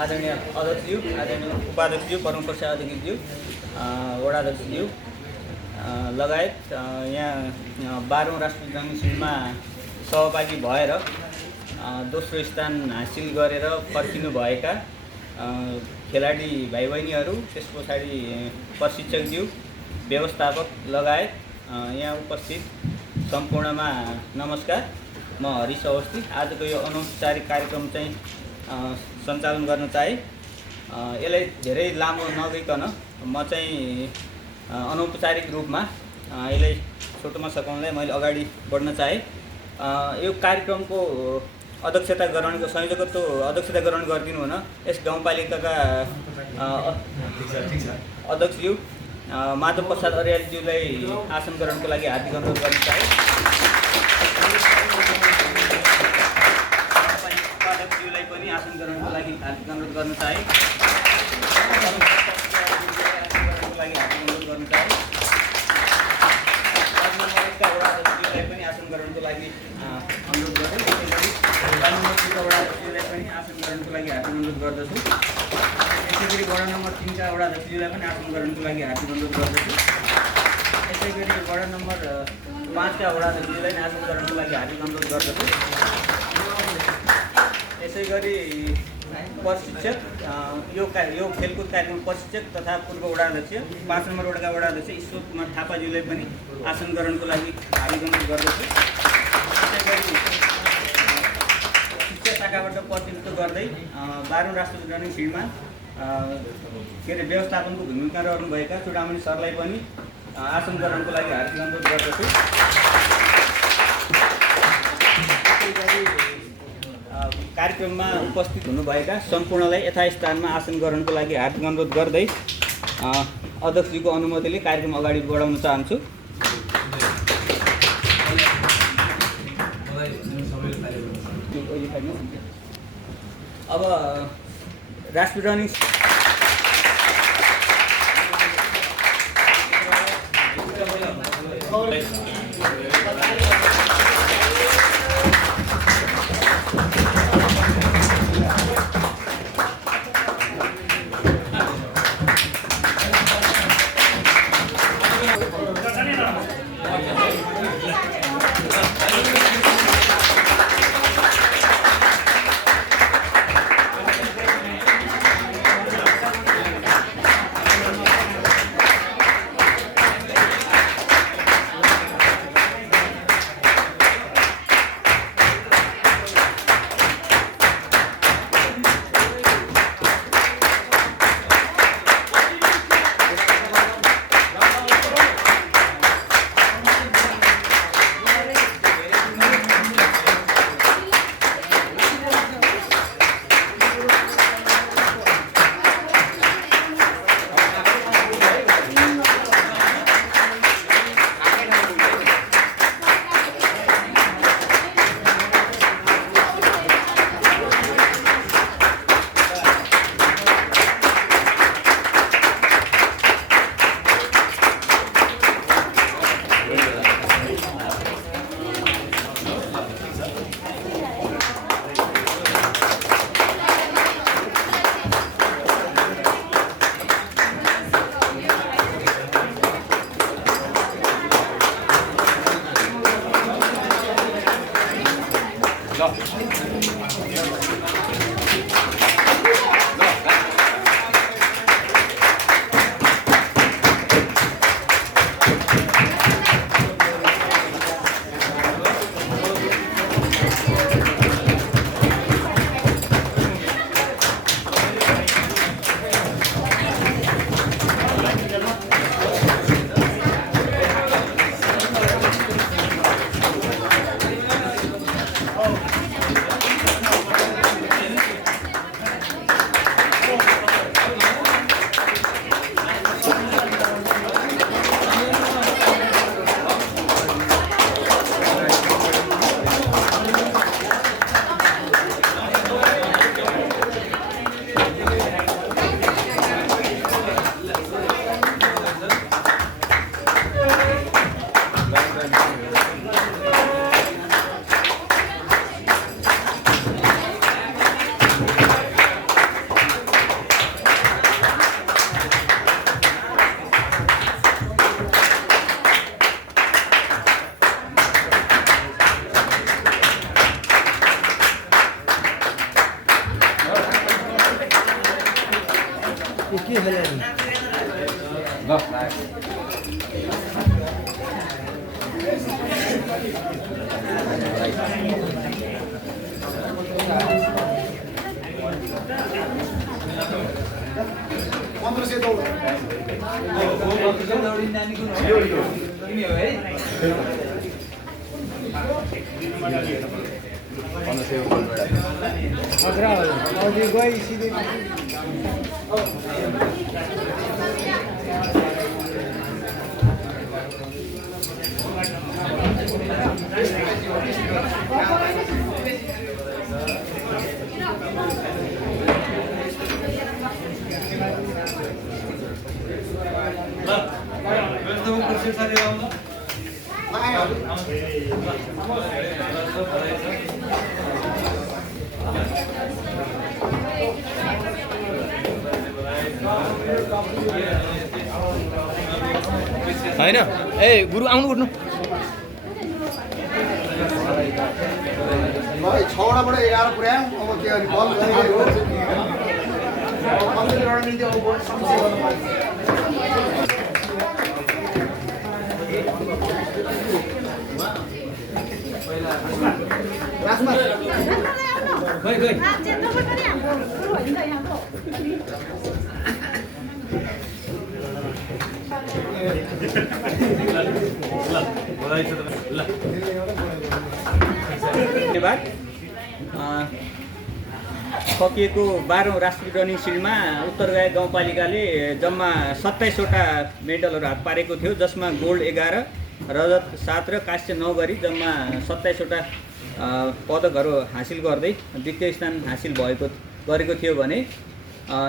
आदरणीय अध्यक्षज्यू, आदरणीय उपाध्यक्षज्यू, प्रमुख प्रसाद अध्यक्षज्यू, वडाध्यक्षज्यू लगायत यहाँ 12औं राष्ट्रिय रनिङ सिल्डमा सहभागी भएर दोस्रो स्थान हासिल गरेर फर्किनुभएका खेलाडी भाइ बहिनीहरू, त्यस पछाडि प्रशिक्षकज्यू, व्यवस्थापक लगायत यहाँ उपस्थित सम्पूर्णमा नमस्कार। म हरीश अवस्थी आजको यो अनौपचारिक कार्यक्रम चाहिँ सञ्चालन गर्न चाहे। यसलाई धेरै लामो नगइकन म चाहिँ अनौपचारिक रूपमा यसलाई छोटोमा सघाउनलाई मैले अगाडि बढ्न चाहे। यो कार्यक्रमको अध्यक्षता ग्रहण संयोजकत्व अध्यक्षता ग्रहण गरिदिनु हुन यस गाउँपालिकाका अध्यक्षज्यू माधव प्रसाद अर्यालज्यूलाई आसन ग्रहणको लागि हार्दिक अनुरोध गर्न चाहे। उपाध्यक्षज्यूलाई पनि आसन ग्रहणको लागि हार्दिक अनुरोध गर्न चाहे। वडाध्यक्षज्यूलाई पनि आसन ग्रहणको लागि अनुरोध गर्दै वडाध्यक्षज्यूलाई पनि आसन ग्रहणको लागि हार्दिक अनुरोध गर्दछु। यसैगरी वडा नम्बर 3 का वडाध्यक्षज्यूलाई पनि आसन ग्रहणको लागि हार्दिक अनुरोध गर्दछु। यसैगरी वडा नम्बर 5 का वडाध्यक्षज्यूलाई पनि आसन ग्रहणको लागि हार्दिक अनुरोध गर्दछु। यसैगरी प्रशिक्षक यो खेलकुद कार्यक्रम प्रशिक्षक तथा पूर्व वडाध्यक्ष 5 नम्बर वडाका वडाध्यक्ष ईश्वर कुमार थापाज्यूलाई पनि आसन ग्रहणको लागि हार्दिक अनुरोध गर्दछु। त्यसैगरी शिक्षा शाखाबाट प्रतिनिधित्व गर्दै 12औं राष्ट्रिय रनिङ सिल्डमा के अरे व्यवस्थापनको भूमिका रहनुभएका चुडामणि सरलाई पनि आसन ग्रहणको लागि हार्दिक अनुरोध गर्दछु। कार्यक्रममा उपस्थित हुनुभएका सम्पूर्णलाई यथास्थानमा आसन ग्रहणको लागि हार्दिक अनुरोध गर्दै अध्यक्षजीको अनुमतिले कार्यक्रम अगाडि बढाउन चाहन्छु। अब राष्ट्रिय रनिङ हैन ए गुरु आउनु उठ्नु भाइ 6 वटाबाट 11 पुर्यायौँ अब के गर्ने बल गरिरहेको हो 15 रणनीति अब समस्या गर्नु पर्छ राजमा खै खै धन्यवाद। सकिएको 12औं राष्ट्रिय रनिङ सिल्डमा उत्तरगाई गाउँपालिकाले जम्मा 27वटा मेडलहरू हात पारेको थियो, जसमा गोल्ड 11, रजत 7 र काँस्य 9 गरी जम्मा 27वटा पदकहरू हासिल गर्दै द्वितीय स्थान हासिल गरेको थियो भने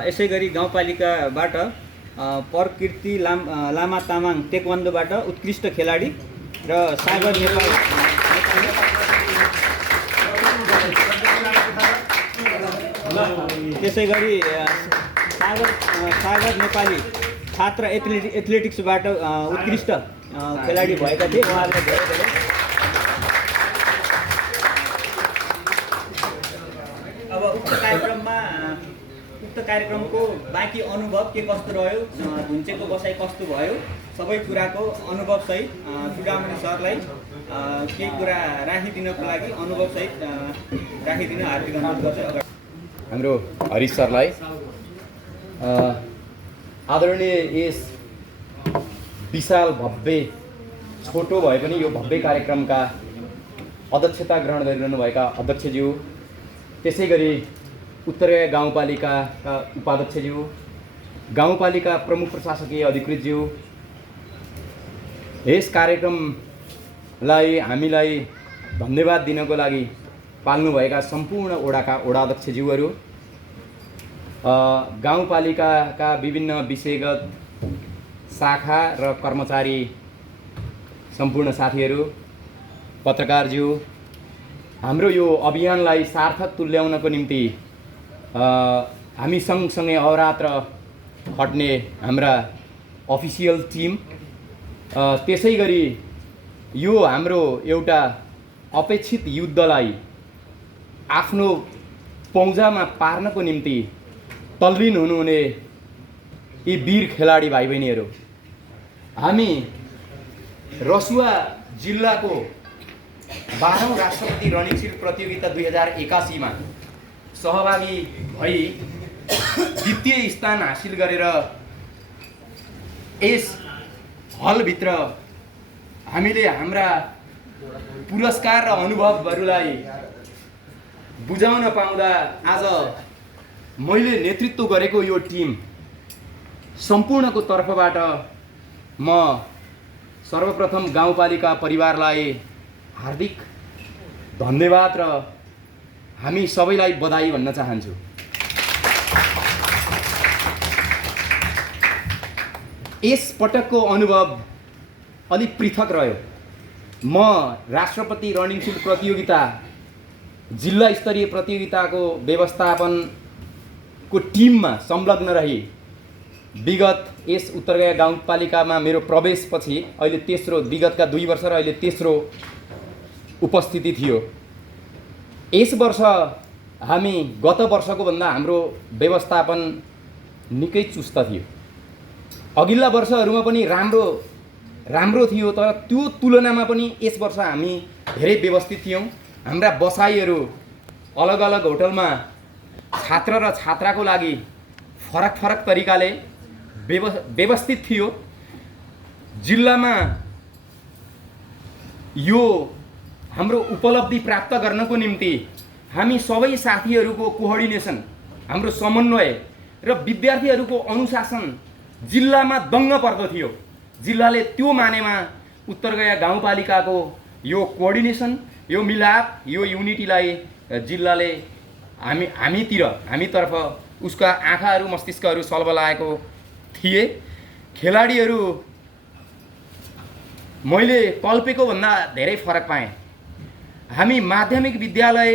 यसै गरी गाउँपालिकाबाट प्रकृति लामा तामाङ टेक्वान्डोबाट उत्कृष्ट खेलाडी र सागर नेपाल त्यसै गरी सागर नेपाली छात्र एथलेटिक्सबाट उत्कृष्ट खेलाडी भएका थिए। उहाँलाई धेरै धेरै अब उक्त कार्यक्रमको बाँकी अनुभव के कस्तो रह्यो, धुन्चेको बसाइ कस्तो भयो, सबै कुराको अनुभवसहित चुडामणि सरलाई केही कुरा राखिदिनको लागि अनुभवसहित राखिदिन हार्दिक अनुरोध गर्छु। हाम्रो हरिश सरलाई आदरणीय यस विशाल भव्य छोटो भए पनि यो भव्य कार्यक्रमका अध्यक्षता ग्रहण गरिरहनुभएका अध्यक्षज्यू, त्यसै गरी उत्तरगाई गाउँपालिकाका उपाध्यक्षज्यू, गाउँपालिका प्रमुख प्रशासकीय अधिकृतज्यू, यस कार्यक्रमलाई हामीलाई धन्यवाद दिनको लागि पाल्नुभएका सम्पूर्ण ओडाका ओडाध्यक्षज्यूहरू, गाउँपालिकाका विभिन्न विषयगत शाखा र कर्मचारी सम्पूर्ण साथीहरू, पत्रकारज्यू, हाम्रो यो अभियानलाई सार्थक तुल्याउनको निम्ति हामी सँगसँगै अहोरात्र खट्ने हाम्रा अफिसियल टिम, त्यसै गरी यो हाम्रो एउटा अपेक्षित युद्धलाई आफ्नो पौजामा पार्नको निम्ति तल्लीन हुनुहुने यी वीर खेलाडी भाइ बहिनीहरू, हामी रसुवा जिल्लाको 12औं राष्ट्रपति रनिङ सिल्ड प्रतियोगिता 2081 मा सहभागी भई द्वितीय स्थान हासिल गरेर यस हलभित्र हामीले हाम्रा पुरस्कार र अनुभवहरूलाई बुझाउन पाउँदा आज मैले नेतृत्व गरेको यो टिम सम्पूर्णको तर्फबाट म सर्वप्रथम गाउँपालिका परिवारलाई हार्दिक धन्यवाद र हामी सबैलाई बधाई भन्न चाहन्छु। यस पटकको अनुभव अलिक पृथक रह्यो। म राष्ट्रपति रनिङ सिल्ड प्रतियोगिता जिल्ला स्तरीय प्रतियोगिताको व्यवस्थापनको टिममा संलग्न रही विगत यस उत्तरगाई गाउँपालिकामा मेरो प्रवेशपछि अहिले विगतका 2 वर्ष र अहिले तेस्रो उपस्थिति थियो। यस वर्ष हामी गत वर्षको भन्दा हाम्रो व्यवस्थापन निकै चुस्त थियो। अघिल्ला वर्षहरूमा पनि राम्रो राम्रो थियो, तर त्यो तुलनामा पनि यस वर्ष हामी धेरै व्यवस्थित थियौँ। हाम्रा बसाइहरू अलग अलग होटलमा छात्र र छात्राको लागि फरक फरक तरिकाले व्यवस्थित थियो। जिल्लामा यो हाम्रो उपलब्धि प्राप्त गर्नको निम्ति हामी सबै साथीहरूको कोअर्डिनेसन, हाम्रो समन्वय र विद्यार्थीहरूको अनुशासन जिल्लामा दङ्ग पर्दथ्यो। जिल्लाले त्यो मानेमा उत्तरगया गाउँपालिकाको यो कोअर्डिनेसन, यो मिलाप, यो युनिटीलाई जिल्लाले हामीतर्फ उसका आँखाहरू मस्तिष्कहरू सल्बलाएको थिए। खेलाडीहरू मैले कल्पेको भन्दा धेरै फरक पाएँ। हामी माध्यमिक विद्यालय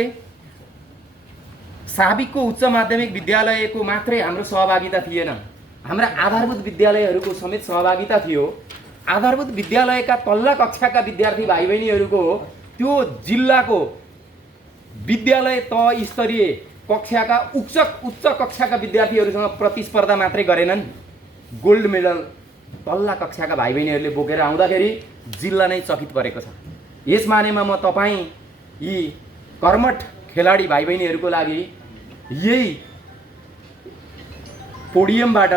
साबिकको उच्च माध्यमिक विद्यालयको मात्रै हाम्रो सहभागिता थिएन, हाम्रा आधारभूत विद्यालयहरूको समेत सहभागिता थियो। आधारभूत विद्यालयका तल्ला कक्षाका विद्यार्थी भाइ बहिनीहरूको त्यो जिल्लाको विद्यालय तह स्तरीय कक्षाका उच्च कक्षाका विद्यार्थीहरूसँग प्रतिस्पर्धा मात्रै गरेनन्, गोल्ड मेडल तल्ला कक्षाका भाइ बहिनीहरूले बोकेर आउँदाखेरि जिल्ला नै चकित परेको छ। यस मानेमा म तपाईँ यी कर्मठ खेलाडी भाइ बहिनीहरूको लागि यही पोडियमबाट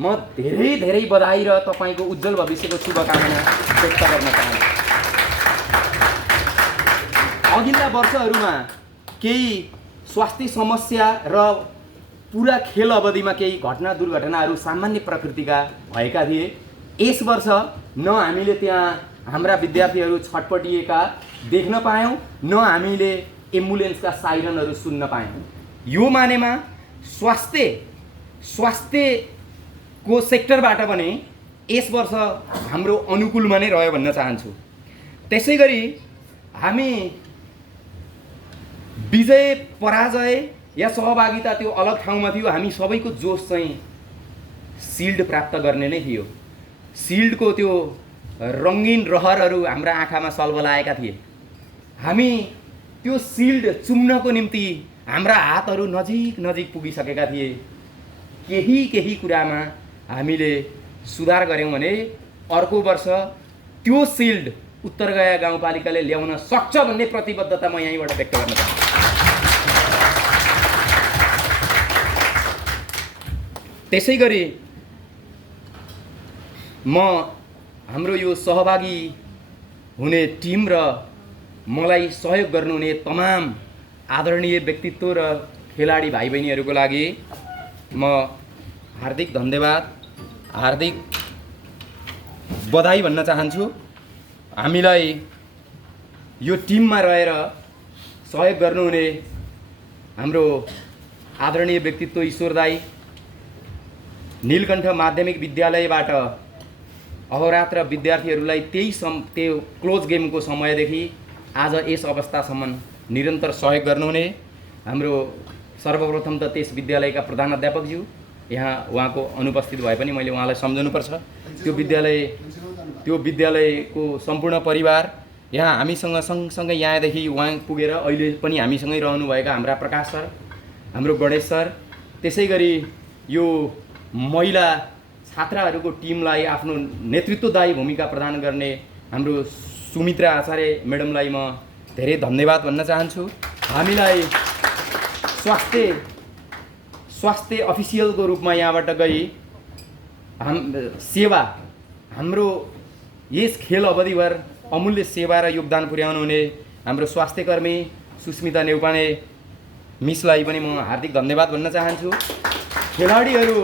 म धेरै धेरै बधाई र तपाईँको उज्जवल भविष्यको शुभकामना व्यक्त गर्न चाहन्छु। अघिल्ला वर्षहरूमा केही स्वास्थ्य समस्या र पुरा खेल अवधिमा केही घटना दुर्घटनाहरू सामान्य प्रकृतिका भएका थिए। यस वर्ष न हामीले त्यहाँ हाम्रा विद्यार्थीहरू छटपटिएका देख्न पायौँ, न हामीले एम्बुलेन्सका साइरनहरू सुन्न पायौँ। यो मानेमा स्वास्थ्यको सेक्टरबाट पनि यस वर्ष हाम्रो अनुकूलमा नै रह्यो भन्न चाहन्छु। त्यसै गरी हामी विजय पराजय या सहभागिता त्यो अलग ठाउँमा थियो, हामी सबैको जोस चाहिँ सिल्ड प्राप्त गर्ने नै थियो। सिल्डको त्यो रङ्गीन रहरहरू हाम्रा आँखामा सल्बलाएका थिए। हामी त्यो सिल्ड चुम्नको निम्ति हाम्रा हातहरू नजिक पुगिसकेका थिए। केही कुरामा हामीले सुधार गऱ्यौँ भने अर्को वर्ष त्यो सिल्ड उत्तरगया गाउँपालिकाले ल्याउन सक्छ भन्ने प्रतिबद्धता म यहीँबाट व्यक्त गर्न चाहन्छु। त्यसै गरी म हाम्रो यो सहभागी हुने टिम र मलाई सहयोग गर्नुहुने तमाम आदरणीय व्यक्तित्व र खेलाडी भाइ बहिनीहरूको लागि म हार्दिक धन्यवाद, हार्दिक बधाई भन्न चाहन्छु। हामीलाई यो टिममा रहेर सहयोग गर्नुहुने हाम्रो आदरणीय व्यक्तित्व ईश्वर दाई, नीलकण्ठ माध्यमिक विद्यालयबाट अहोरात्र विद्यार्थीहरूलाई त्यो क्लोज गेमको समयदेखि आज यस अवस्थासम्म निरन्तर सहयोग गर्नुहुने हाम्रो सर्वप्रथम त त्यस विद्यालयका प्रधानाध्यापकज्यू, यहाँ उहाँको अनुपस्थित भए पनि मैले उहाँलाई सम्झाउनुपर्छ। त्यो विद्यालयको सम्पूर्ण परिवार, यहाँ हामीसँग सँगसँगै यहाँदेखि उहाँ पुगेर अहिले पनि हामीसँगै रहनुभएका हाम्रा प्रकाश सर, हाम्रो गणेश सर, त्यसै गरी यो महिला छात्राहरूको टिमलाई आफ्नो नेतृत्वदायी भूमिका प्रदान गर्ने हाम्रो सुमित्रा आचार्य म्याडमलाई म धेरै धन्यवाद भन्न चाहन्छु। हामीलाई स्वास्थ्य अफिसियलको रूपमा यहाँबाट गई सेवा, हाम्रो यस खेल अवधिभर अमूल्य सेवा र योगदान पुर्याउनु हुने हाम्रो स्वास्थ्यकर्मी सुस्मिता नेउपाने मिसलाई पनि म हार्दिक धन्यवाद भन्न चाहन्छु। खेलाडीहरू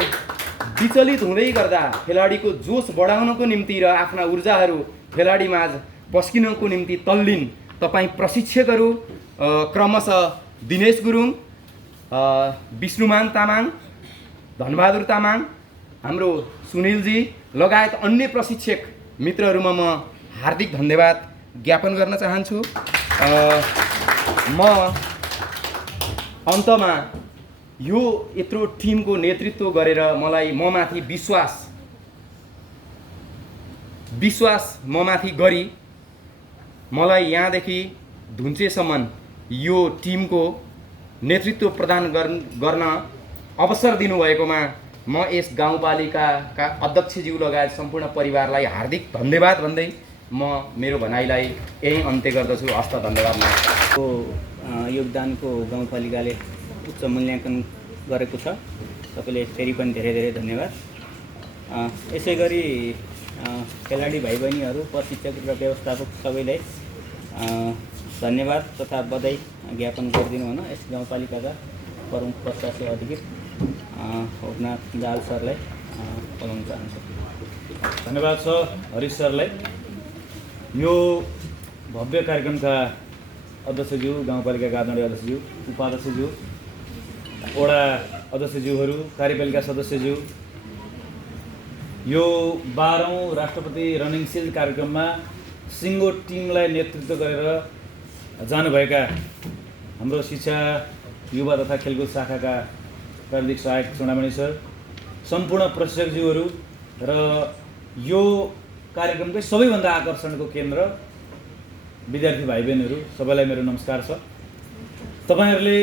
विचलित हुँदै गर्दा खेलाडीको जोस बढाउनको निम्ति र आफ्ना ऊर्जाहरू खेलाडीमाझ पस्किनको निम्ति तल्लीन तपाईँ प्रशिक्षकहरू क्रमशः दिनेश गुरुङ, विष्णुमान तामाङ, धनबहादुर तामाङ, हाम्रो सुनिलजी लगायत अन्य प्रशिक्षक मित्रहरूमा म हार्दिक धन्यवाद ज्ञापन गर्न चाहन्छु। म अन्तमा यो यत्रो टिमको नेतृत्व गरेर मलाई ममाथि विश्वास ममाथि गरी मलाई यहाँदेखि धुन्चेसम्म यो टिमको नेतृत्व प्रदान गर्न अवसर दिनुभएकोमा म यस गाउँपालिकाका अध्यक्षज्यू लगायत सम्पूर्ण परिवारलाई हार्दिक धन्यवाद भन्दै म मेरो भनाइलाई यही अन्त्य गर्दछु। हस्त धन्यवाद। को योगदानको गाउँपालिकाले उच्च मूल्याङ्कन गरेको छ। सबैले फेरि पनि धेरै धेरै धन्यवाद। यसै गरी खेलाडी भाइ बहिनीहरू, प्रशिक्षक र व्यवस्थापक सबैलाई धन्यवाद तथा बधाई ज्ञापन गरिदिनु हुन यस गाउँपालिकाका प्रमुख प्रशासक अधिकृत होपनाथ दाहाल सरलाई बोलाउन चाहन्छु। धन्यवाद छ हरिश सरलाई। यो भव्य कार्यक्रमका अध्यक्षज्यू, गाउँपालिकाका आदरणीय अध्यक्षज्यू, उपाध्यक्षज्यू, वडा अध्यक्षज्यूहरू, कार्यपालिका सदस्यज्यू, यो 12औं राष्ट्रपति रनिङ सिल्ड कार्यक्रममा सिङ्गो टिमलाई नेतृत्व गरेर जानुभएका हाम्रो शिक्षा, युवा तथा खेलकुद शाखाका प्राविधिक सहायक चुडामणि सर, सम्पूर्ण प्रशिक्षकज्यूहरू र यो कार्यक्रमकै सबैभन्दा आकर्षणको केन्द्र विद्यार्थी भाइ बहिनीहरू, सबैलाई मेरो नमस्कार छ। तपाईँहरूले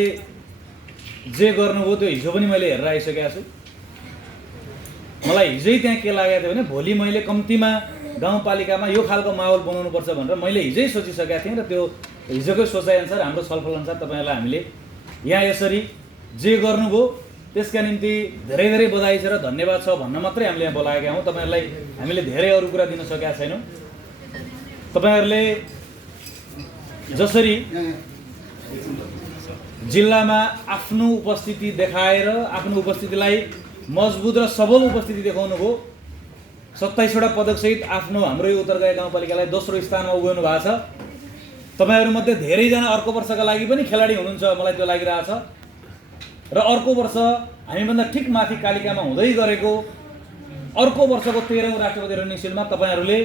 जे गर्नुभयो त्यो हिजो पनि मैले हेरेर आइसकेको छु। मलाई हिजै त्यहाँ के लागेको थियो भने भोलि मैले कम्तीमा गाउँपालिकामा यो खालको माहौल बनाउनुपर्छ भनेर मैले हिजै सोचिसकेका थिएँ र त्यो हिजोकै सोचाइअनुसार, हाम्रो छलफलअनुसार तपाईँहरूलाई हामीले यहाँ यसरी जे गर्नुभयो त्यसका निम्ति धेरै धेरै बधाई छ र धन्यवाद छ भन्न मात्रै हामीले यहाँ बोलाएका हौँ। तपाईँहरूलाई हामीले धेरै अरू कुरा दिन सकेका छैनौँ। तपाईँहरूले जसरी जिल्लामा आफ्नो उपस्थिति देखाएर आफ्नो उपस्थितिलाई मजबुत र सबल उपस्थिति देखाउनु भयो। 27वटा पदकसहित आफ्नो हाम्रो यो उत्तरगाई गाउँपालिकालाई दोस्रो स्थानमा उभ्याउनु भएको छ। तपाईँहरूमध्ये धेरैजना अर्को वर्षका लागि पनि खेलाडी हुनुहुन्छ, मलाई त्यो लागिरहेछ। र अर्को वर्ष हामीभन्दा ठिक माथि कालिकामा हुँदै गरेको अर्को वर्षको 13औं राष्ट्रपति रनिङ सिल्डमा तपाईँहरूले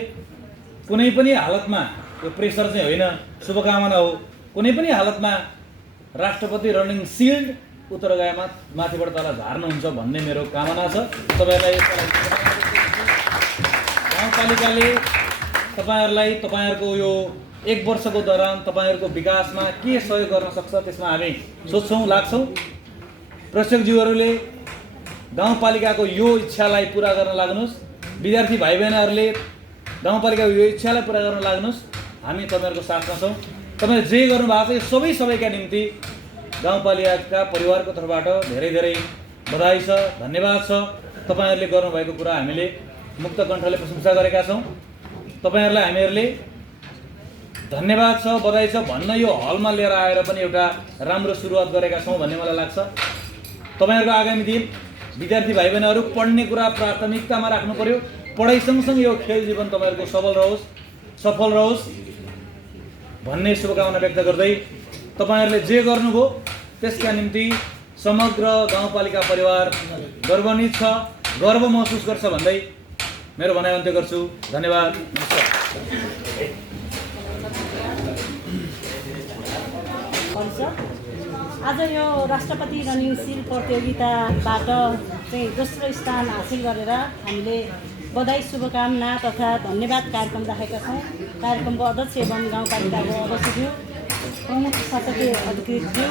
कुनै पनि हालतमा, यो प्रेसर चाहिँ होइन, शुभकामना हो, कुनै पनि हालतमा राष्ट्रपति रनिङ सिल्ड उत्तरगाईमा माथिबाट तल झार्नुहुन्छ भन्ने मेरो कामना छ। तपाईँहरूलाई गाउँपालिकाले तपाईँहरूलाई तपाईँहरूको यो 1 वर्षको दौरान तपाईँहरूको विकासमा के सहयोग गर्न सक्छ त्यसमा हामी सोच्छौँ, लाग्छौँ। प्रशिक्षकज्यूहरूले गाउँपालिकाको यो इच्छालाई पुरा गर्न लाग्नुहोस्। विद्यार्थी भाइ बहिनीहरूले गाउँपालिकाको यो इच्छालाई पुरा गर्न लाग्नुहोस्। हामी तपाईँहरूको साथमा छौँ। तपाईँले जे गर्नुभएको छ यो सबैका निम्ति गाउँपालिकाका परिवारको तर्फबाट धेरै धेरै बधाई छ, धन्यवाद छ। तपाईँहरूले गर्नुभएको कुरा हामीले मुक्त कण्ठले प्रशंसा गरेका छौँ। तपाईँहरूलाई हामीहरूले धन्यवाद छ, बधाई छ भन्न यो हलमा लिएर आएर पनि एउटा राम्रो सुरुवात गरेका छौँ भन्ने मलाई लाग्छ। तपाईँहरूको आगामी दिन विद्यार्थी भाइ बहिनीहरू पढ्ने कुरा प्राथमिकतामा राख्नु पर्यो। पढाइ सँगसँगै यो खेल जीवन तपाईँहरूको सबल रहोस्, सफल रहोस् भन्ने शुभकामना व्यक्त गर्दै तपाईँहरूले जे गर्नुभयो त्यसका निम्ति समग्र गाउँपालिका परिवार गर्वान्वित छ, गर्व महसुस गर्छ भन्दै मेरो भनाइ अन्त्य गर्छु। धन्यवाद, नमस्कार। आज यो राष्ट्रपति रनिङ सिल्ड प्रतियोगिताबाट चाहिँ दोस्रो स्थान हासिल गरेर हामीले बधाई, शुभकामना तथा धन्यवाद कार्यक्रम राखेका छौँ। कार्यक्रमको अध्यक्ष एवं गाउँपालिकाको अध्यक्षज्यू, प्रमुख शासकीय अधिकृतज्यू,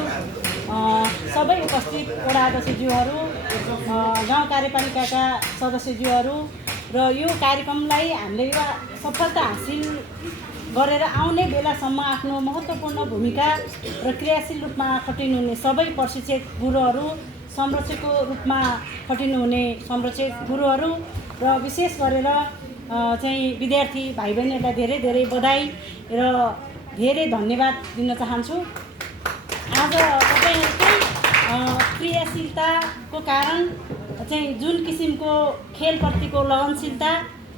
सबै उपस्थित वडा अध्यक्षज्यूहरू, गाउँ कार्यपालिकाका सदस्यज्यूहरू र यो कार्यक्रमलाई हामीले एउटा सफलता हासिल गरेर आउने बेलासम्म आफ्नो महत्त्वपूर्ण भूमिका र क्रियाशील रूपमा खटिनुहुने सबै प्रशिक्षक गुरुहरू, संरक्षकको रूपमा खटिनुहुने संरक्षक गुरुहरू र विशेष गरेर चाहिँ विद्यार्थी भाइ बहिनीहरूलाई धेरै धेरै बधाई र धेरै धन्यवाद दिन चाहन्छु। आज तपाईँहरूकै क्रियाशीलताको कारण चाहिँ जुन किसिमको खेलप्रतिको लगनशीलता,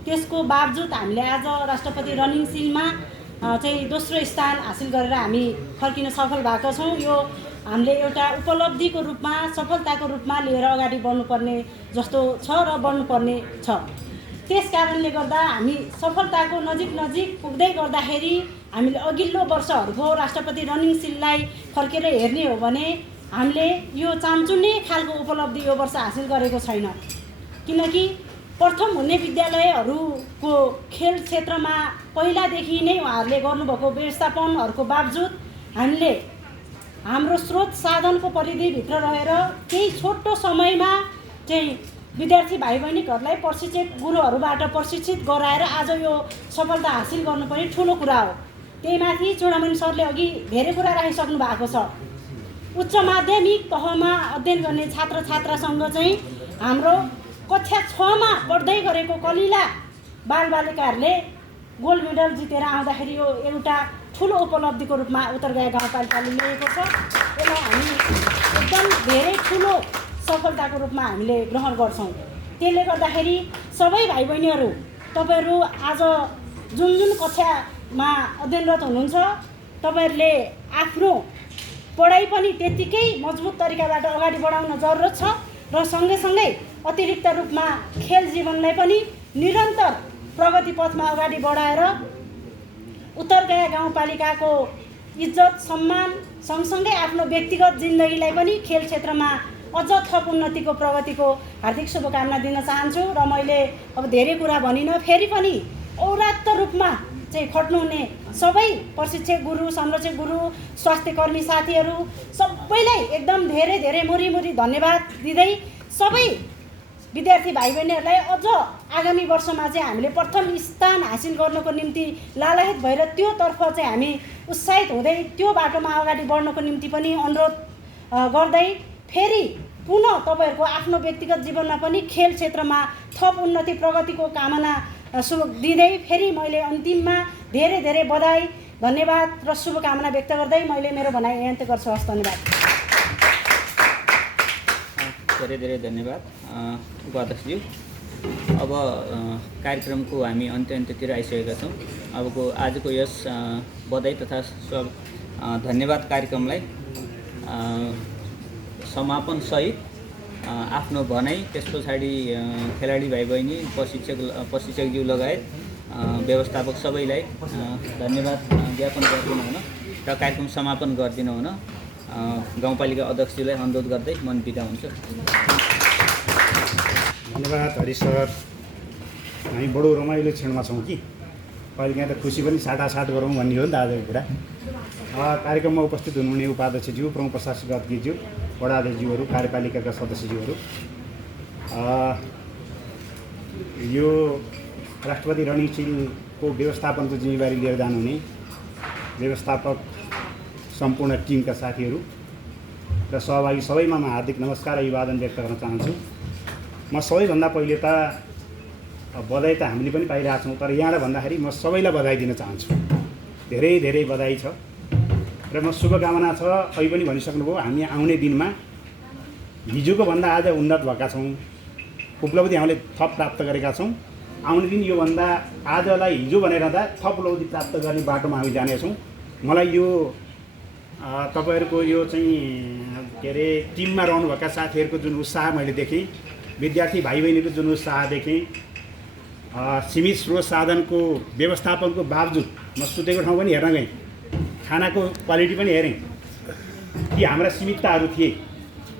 त्यसको बावजुद हामीले आज राष्ट्रपति रनिङ सिल्डमा चाहिँ दोस्रो स्थान हासिल गरेर हामी फर्किन सफल भएका छौँ। यो हामीले एउटा उपलब्धिको रूपमा, सफलताको रूपमा लिएर अगाडि बढ्नुपर्ने जस्तो छ र बढ्नुपर्ने छ। त्यस कारणले गर्दा हामी सफलताको नजिक पुग्दै गर्दाखेरि हामीले अघिल्लो वर्षहरूको राष्ट्रपति रनिङ सिल्डलाई फर्केर हेर्ने हो भने हामीले यो चाम्चुने खालको उपलब्धि यो वर्ष हासिल गरेको छैन। किनकि प्रथम हुने विद्यालयहरूको खेल क्षेत्रमा पहिलादेखि नै उहाँहरूले गर्नुभएको व्यवस्थापनहरूको बावजुद हामीले हाम्रो स्रोत साधनको परिधिभित्र रहेर केही छोटो समयमा चाहिँ विद्यार्थी भाइ बहिनीहरूलाई प्रशिक्षक गुरुहरूबाट प्रशिक्षित गराएर आज यो सफलता हासिल गर्नु पनि ठुलो कुरा हो। त्यही माथि चूडामणि सरले अघि धेरै कुरा राखिसक्नु भएको छ। उच्च माध्यमिक तहमा अध्ययन गर्ने छात्र छात्रासँग चाहिँ हाम्रो कक्षा 6मा पढ्दै गरेको कलिला बालबालिकाहरूले गोल्ड मेडल जितेर आउँदाखेरि यो एउटा ठुलो उपलब्धिको रूपमा उत्तरगाई गाउँपालिकाले लिएको छ। यसलाई हामी एकदम धेरै ठुलो सफलताको रूपमा हामीले ग्रहण गर्छौँ। त्यसले गर्दाखेरि सबै भाइ बहिनीहरू तपाईँहरू आज जुन जुन कक्षामा अध्ययनरत हुनुहुन्छ तपाईँहरूले आफ्नो पढाइ पनि त्यत्तिकै मजबुत तरिकाबाट अगाडि बढाउन जरुरत छ र सँगै अतिरिक्त रूपमा खेल जीवनलाई पनि निरन्तर प्रगति पथमा अगाडि बढाएर उत्तरगाई गाउँपालिकाको इज्जत सम्मान सँगसँगै आफ्नो व्यक्तिगत जिन्दगीलाई पनि खेल क्षेत्रमा अझ थप उन्नतिको प्रगतिको हार्दिक शुभकामना दिन चाहन्छु। र मैले अब धेरै कुरा भनिनँ, फेरि पनि औरात्त रूपमा चाहिँ खट्नुहुने सबै प्रशिक्षक गुरु, संरक्षक गुरु, स्वास्थ्य कर्मी साथीहरू सबैलाई एकदम धेरै धेरै मुरी धन्यवाद दिँदै सबै विद्यार्थी भाइ बहिनीहरूलाई अझ आगामी वर्षमा चाहिँ हामीले प्रथम स्थान हासिल गर्नको निम्ति लालायत भएर त्योतर्फ चाहिँ हामी उत्साहित हुँदै त्यो बाटोमा अगाडि बढ्नको निम्ति पनि अनुरोध गर्दै फेरि पुनः तपाईँहरूको आफ्नो व्यक्तिगत जीवनमा पनि खेल क्षेत्रमा थप उन्नति प्रगतिको कामना दिँदै फेरि मैले अन्तिममा धेरै धेरै बधाई, धन्यवाद र शुभकामना व्यक्त गर्दै मैले मेरो भनाइ यहाँ अन्त्य गर्छु। हस्, धन्यवाद। धेरै धेरै धन्यवाद उपाध्यक्षज्यू। अब कार्यक्रमको हामी अन्त्यतिर आइसकेका छौँ। अबको आजको यस बधाई तथा धन्यवाद कार्यक्रमलाई समापनसहित आफ्नो भनाइ, त्यस पछाडि खेलाडी भाइ बहिनी, प्रशिक्षकज्यू लगायत व्यवस्थापक सबैलाई धन्यवाद ज्ञापन गरिदिनु हुन र कार्यक्रम समापन गरिदिनु हुन गाउँपालिका अध्यक्षज्यूलाई अनुरोध गर्दै मन बिदा हुन्छु। धन्यवाद हरिश सर। हामी बडो रमाइलो क्षणमा छौँ कि कहिलेकाहीँ त खुसी पनि साटासाट गरौँ भन्ने हो नि त आजको कुरा। कार्यक्रममा उपस्थित हुनुहुने उपाध्यक्षज्यू, प्रमुख प्रशासक अधिकृतज्यू, वडा अध्यक्षज्यूहरू, कार्यपालिकाका सदस्यज्यूहरू, यो राष्ट्रपति रणनीतिको व्यवस्थापनको जिम्मेवारी लिएर जानुहुने व्यवस्थापक सम्पूर्ण टिमका साथीहरू र सहभागी सबैमा म हार्दिक नमस्कार र अभिवादन व्यक्त गर्न चाहन्छु। म सबैभन्दा पहिले त बधाई त हामीले पनि पाइरहेको छौँ, तर यहाँलाई भन्दाखेरि म सबैलाई बधाई दिन चाहन्छु। धेरै धेरै बधाई छ र म शुभकामना छ। अहिले पनि भनिसक्नुभयो, हामी आउने दिनमा हिजोको भन्दा आज उन्नत भएका छौँ, उपलब्धि हामीले थप प्राप्त गरेका छौँ। आउने दिन योभन्दा आजलाई हिजो भनेर रहँदा थप उपलब्धि प्राप्त गर्ने बाटोमा हामी जानेछौँ। मलाई यो तपाईँहरूको यो चाहिँ के अरे टिममा रहनुभएका साथीहरूको जुन उत्साह मैले देखेँ, विद्यार्थी भाइ बहिनीको जुन उत्साह देखेँ, सीमित स्रोत साधनको व्यवस्थापनको बावजुद म सुतेको ठाउँ पनि हेर्न गएँ, खानाको क्वालिटी पनि हेरेँ कि हाम्रा सीमितताहरू थिए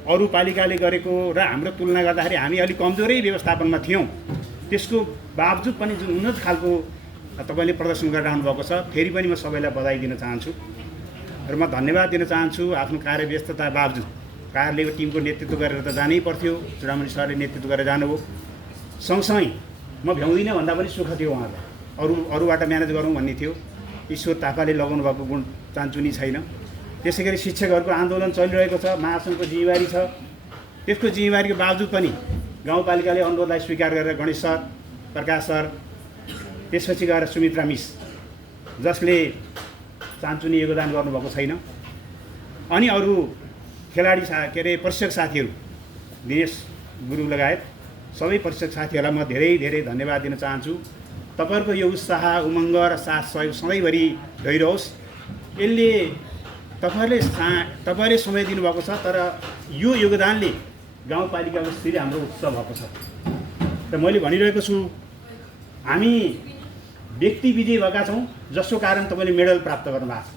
अरू पालिकाले गरेको र हाम्रो तुलना गर्दाखेरि हामी अलिक कमजोरै व्यवस्थापनमा थियौँ। त्यसको बावजुद पनि जुन उन्नत खालको तपाईँले प्रदर्शन गरिरहनु भएको छ, फेरि पनि म सबैलाई बधाई दिन चाहन्छु र म धन्यवाद दिन चाहन्छु। आफ्नो कार्यव्यस्तता बावजुद कार्यले टिमको नेतृत्व गरेर त जानै पर्थ्यो, चूडामणि सरले नेतृत्व गरेर जानुभयो। सँगसँगै म भ्याउँदिनँ भन्दा पनि सुख थियो उहाँलाई, अरूबाट म्यानेज गरौँ भन्ने थियो। ईश्वर थापाले लगाउनु भएको गुण चान्चुनी छैन। त्यसै गरी शिक्षकहरूको आन्दोलन चलिरहेको छ, महासङ्घको जिम्मेवारी छ। त्यसको जिम्मेवारीको बावजुद पनि गाउँपालिकाले अनुरोधलाई स्वीकार गरेर गणेश सर, प्रकाश सर, त्यसपछि गएर सुमित्रा मिस, जसले चान्चुनी योगदान गर्नुभएको छैन, अनि अरू खेलाडी के अरे प्रशिक्षक साथीहरू, दिनेश गुरु लगायत सबै प्रशिक्षक साथीहरूलाई म धेरै धेरै धन्यवाद दिन चाहन्छु। तपाईँहरूको यो उत्साह, उमङ्ग र साथ सहयोग सधैँभरि रहिरहोस्। यसले तपाईँहरूले समय दिनुभएको छ, तर यो योगदानले गाउँपालिकाको फेरि हाम्रो उत्सव भएको छ। र मैले भनिरहेको छु, हामी व्यक्ति विजयी भएका छौँ, जसको कारण तपाईँले मेडल प्राप्त गर्नुभएको छ।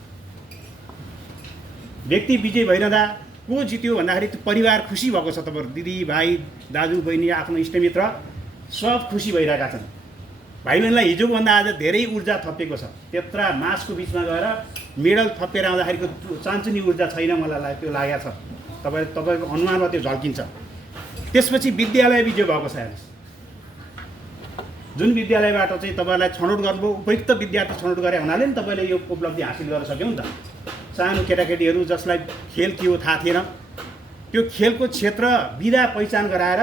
व्यक्ति विजयी भइरहँदा को जित्यो भन्दाखेरि त्यो परिवार खुसी भएको छ। तपाईँहरू दिदी भाइ दाजु बहिनी आफ्नो इष्टमित्र सब खुसी भइरहेका छन्। भाइ बहिनीलाई हिजोको भन्दा आज धेरै ऊर्जा थपिएको छ। त्यत्रा मासको बिचमा गएर मेडल थपेर आउँदाखेरिको चान्चुनी ऊर्जा छैन, मलाई त्यो लागेको छ। तपाईँको अनुहारमा त्यो झल्किन्छ। त्यसपछि विद्यालय विजय भएको छ हेर्नुहोस्। जुन विद्यालयबाट चाहिँ तपाईँलाई छनौट गर्नुभयो, उपयुक्त विद्यार्थी छनौट गरे हुनाले नि तपाईँले यो उपलब्धि हासिल गर्न सक्यौँ नि त। सानो केटाकेटीहरू जसलाई खेल के हो थाहा थिएन, त्यो खेलको क्षेत्र विधा पहिचान गराएर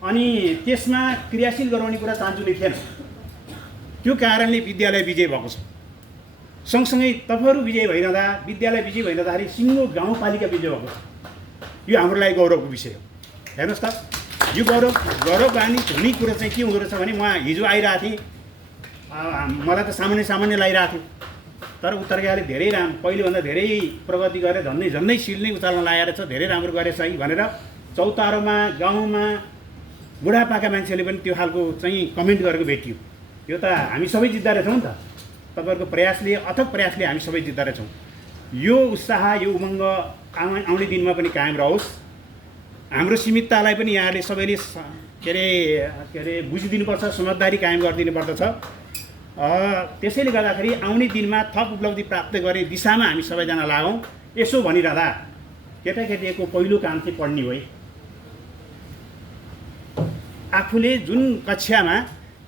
अनि त्यसमा क्रियाशील गराउने कुरा चान्चुने थिएन। त्यो कारणले विद्यालय विजय भएको छ। सँगसँगै तपाईँहरू विजय भइरहँदा, विद्यालय विजय भइरहँदाखेरि सिङ्गो गाउँपालिका विजय भएको छ। यो हाम्रो लागि गौरवको विषय हो। हेर्नुहोस् त, यो गौरववान्वित हुने कुरो चाहिँ के हुँदो रहेछ भने, म हिजो आइरहेको थिएँ, मलाई त सामान्य लागिरहेको थियो, तर उत्तरगाले धेरै पहिलेभन्दा धेरै प्रगति गरेर झन्डै सिल नै उचाल्न लागेर छ, धेरै राम्रो गरेछ है भनेर चौतारोमा गाउँमा बुढापाका मान्छेले पनि त्यो खालको चाहिँ कमेन्ट गरेको भेटियो। यो त हामी सबै जित्दा रहेछौँ नि त। तपाईँहरूको प्रयासले, अथक प्रयासले हामी सबै जित्दा रहेछौँ। यो उत्साह, यो उमङ्ग आउने दिनमा पनि कायम रहोस्। हाम्रो सीमिततालाई पनि यहाँले सबैले के अरे बुझिदिनुपर्छ, समझदारी कायम गरिदिनु पर्दछ। त्यसैले गर्दाखेरि आउने दिनमा थप उपलब्धि प्राप्त गर्ने दिशामा हामी सबैजना लागौँ। यसो भनिरहँदा केटाकेटीको पहिलो काम चाहिँ पढ्ने हो। आफूले जुन कक्षामा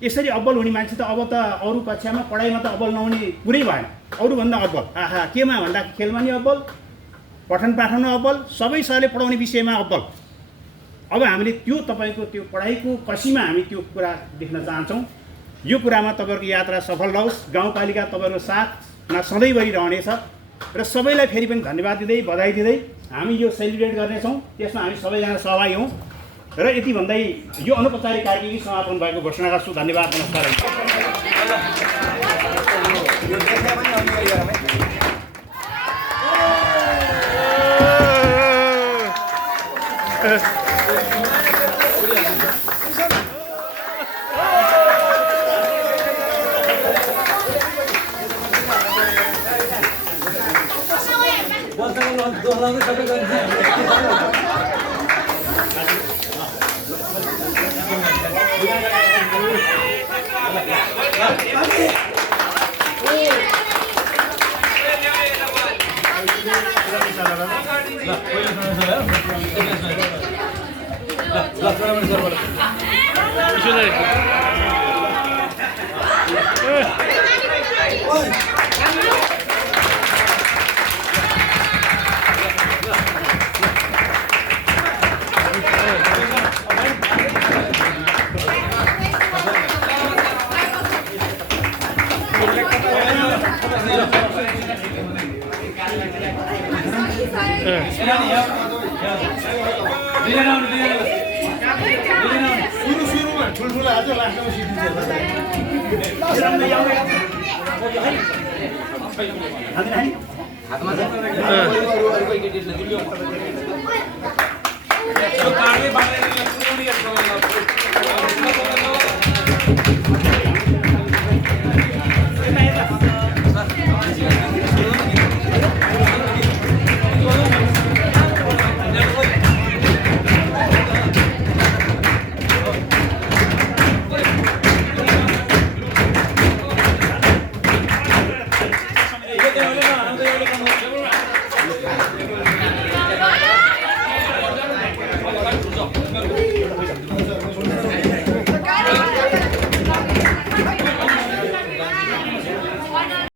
यसरी अब्बल हुने मान्छे त अब त अरू कक्षामा पढाइमा त अब्बल नहुने कुरै भएन। अरूभन्दा अब्बल, आहा केमा भन्दा खेलमा नि अब्बल, पठन पाठनमा अब्बल, सबै सरले पढाउने विषयमा अब्बल। अब हामीले त्यो तपाईँको त्यो पढाइको कसीमा हामी त्यो कुरा देख्न चाहन्छौँ। यो कुरामा तपाईँहरूको यात्रा सफल रहोस्। गाउँपालिका तपाईँहरूको साथमा सधैँभरि रहनेछ र सबैलाई फेरि पनि धन्यवाद दिँदै, बधाई दिँदै हामी यो सेलिब्रेट गर्नेछौँ। त्यसमा हामी सबैजना सहभागी हौँ र यति भन्दै यो अनौपचारिक कार्यक्रम समापन भएको घोषणा गर्छु। धन्यवाद, नमस्कार। हातमा